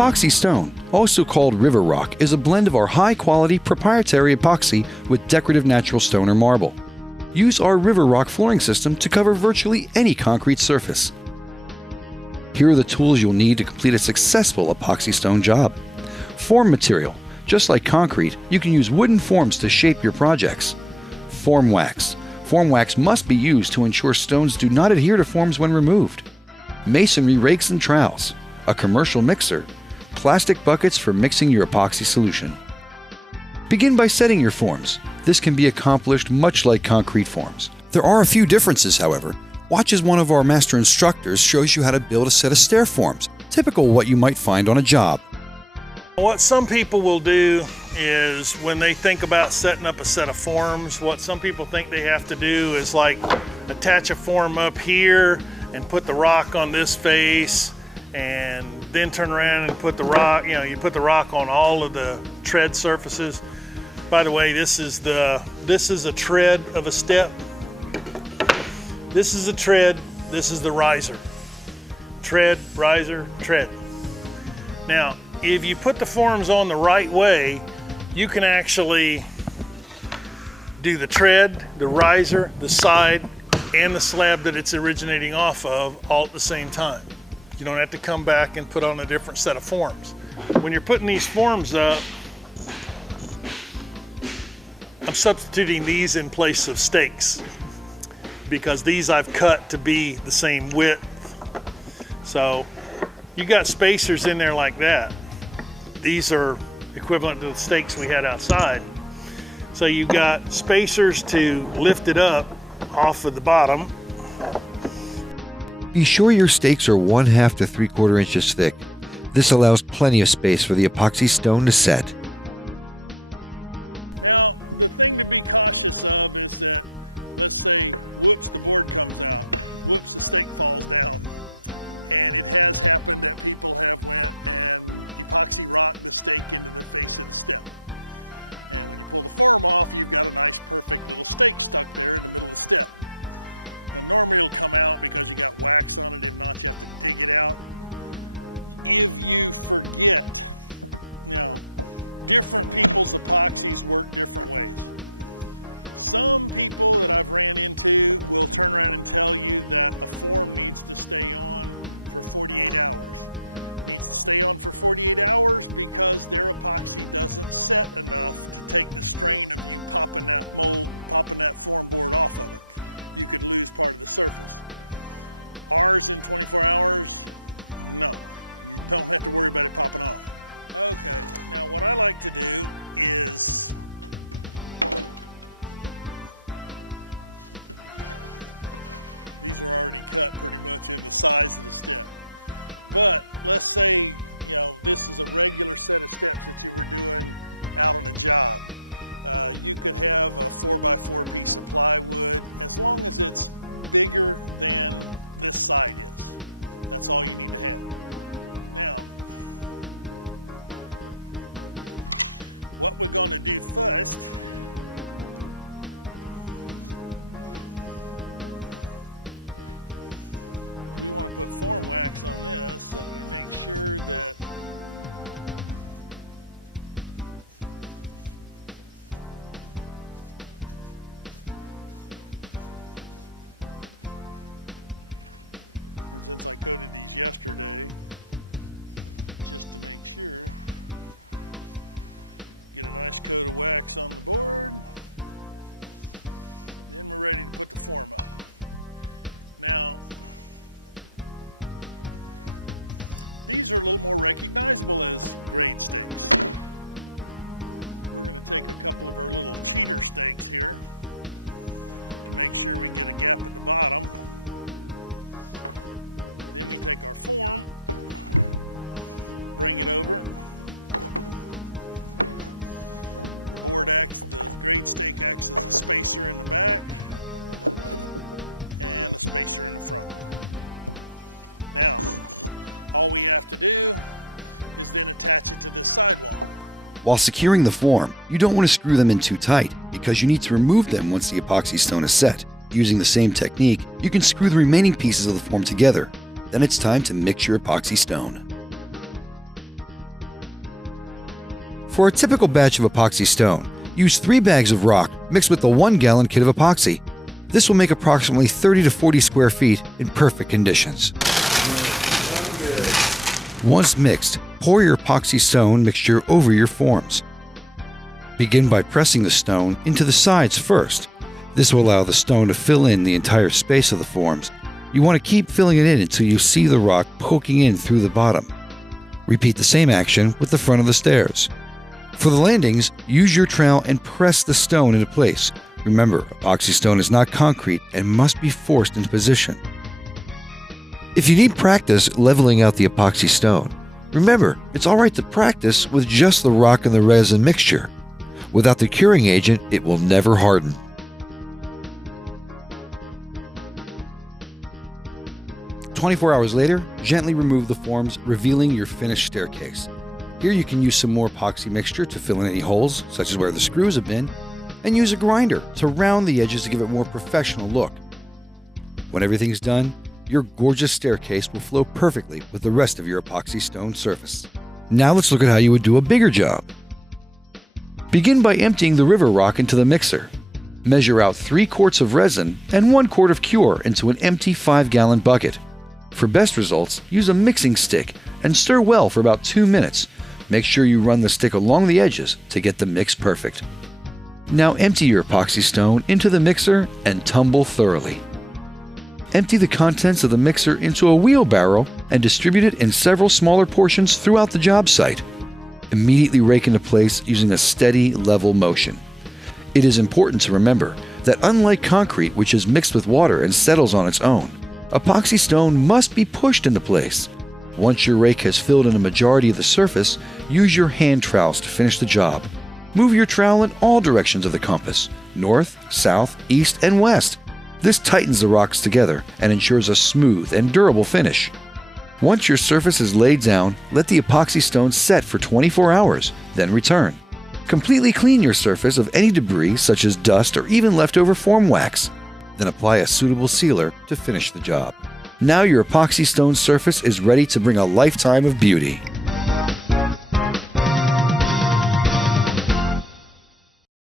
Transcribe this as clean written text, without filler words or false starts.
Epoxy stone, also called river rock, is a blend of our high-quality proprietary epoxy with decorative natural stone or marble. Use our river rock flooring system to cover virtually any concrete surface. Here are the tools you'll need to complete a successful epoxy stone job. Form material. Just like concrete, you can use wooden forms to shape your projects. Form wax. Form wax must be used to ensure stones do not adhere to forms when removed. Masonry rakes and trowels. A commercial mixer. Plastic buckets for mixing your epoxy solution. Begin by setting your forms. This can be accomplished much like concrete forms. There are a few differences, however. Watch as one of our master instructors shows you how to build a set of stair forms, typical of what you might find on a job. What some people will do is when they think about setting up a set of forms, what some people think they have to do is like attach a form up here and put the rock on this face and then turn around and put the rock, you put the rock on all of the tread surfaces. By the way, this is a tread of a step. This is a tread, this is the riser. Tread, riser, tread. Now, if you put the forms on the right way, you can actually do the tread, the riser, the side, and the slab that it's originating off of all at the same time. You don't have to come back and put on a different set of forms. When you're putting these forms up, I'm substituting these in place of stakes because these I've cut to be the same width. So you got spacers in there like that. These are equivalent to the stakes we had outside. So you've got spacers to lift it up off of the bottom. Be sure your stakes are 1/2 to 3/4 inches thick. This allows plenty of space for the epoxy stone to set. While securing the form, you don't want to screw them in too tight because you need to remove them once the epoxy stone is set. Using the same technique, you can screw the remaining pieces of the form together. Then it's time to mix your epoxy stone. For a typical batch of epoxy stone, use 3 bags of rock mixed with the 1-gallon kit of epoxy. This will make approximately 30 to 40 square feet in perfect conditions. Once mixed, pour your epoxy stone mixture over your forms. Begin by pressing the stone into the sides first. This will allow the stone to fill in the entire space of the forms. You want to keep filling it in until you see the rock poking in through the bottom. Repeat the same action with the front of the stairs. For the landings, use your trowel and press the stone into place. Remember, epoxy stone is not concrete and must be forced into position. If you need practice leveling out the epoxy stone, remember, it's alright to practice with just the rock and the resin mixture. Without the curing agent, it will never harden. "24 hours later, gently remove the forms, revealing your finished staircase. Here you can use some more epoxy mixture to fill in any holes, such as where the screws have been, and use a grinder to round the edges to give it a more professional look. When everything's done, your gorgeous staircase will flow perfectly with the rest of your epoxy stone surface. Now let's look at how you would do a bigger job. Begin by emptying the river rock into the mixer. Measure out 3 quarts of resin and 1 quart of cure into an empty 5-gallon bucket. For best results, use a mixing stick and stir well for about 2 minutes. Make sure you run the stick along the edges to get the mix perfect. Now empty your epoxy stone into the mixer and tumble thoroughly. Empty the contents of the mixer into a wheelbarrow and distribute it in several smaller portions throughout the job site. Immediately rake into place using a steady, level motion. It is important to remember that unlike concrete, which is mixed with water and settles on its own, epoxy stone must be pushed into place. Once your rake has filled in a majority of the surface, use your hand trowels to finish the job. Move your trowel in all directions of the compass, north, south, east, and west. This tightens the rocks together and ensures a smooth and durable finish. Once your surface is laid down, let the epoxy stone set for 24 hours, then return. Completely clean your surface of any debris such as dust or even leftover form wax. Then apply a suitable sealer to finish the job. Now your epoxy stone surface is ready to bring a lifetime of beauty.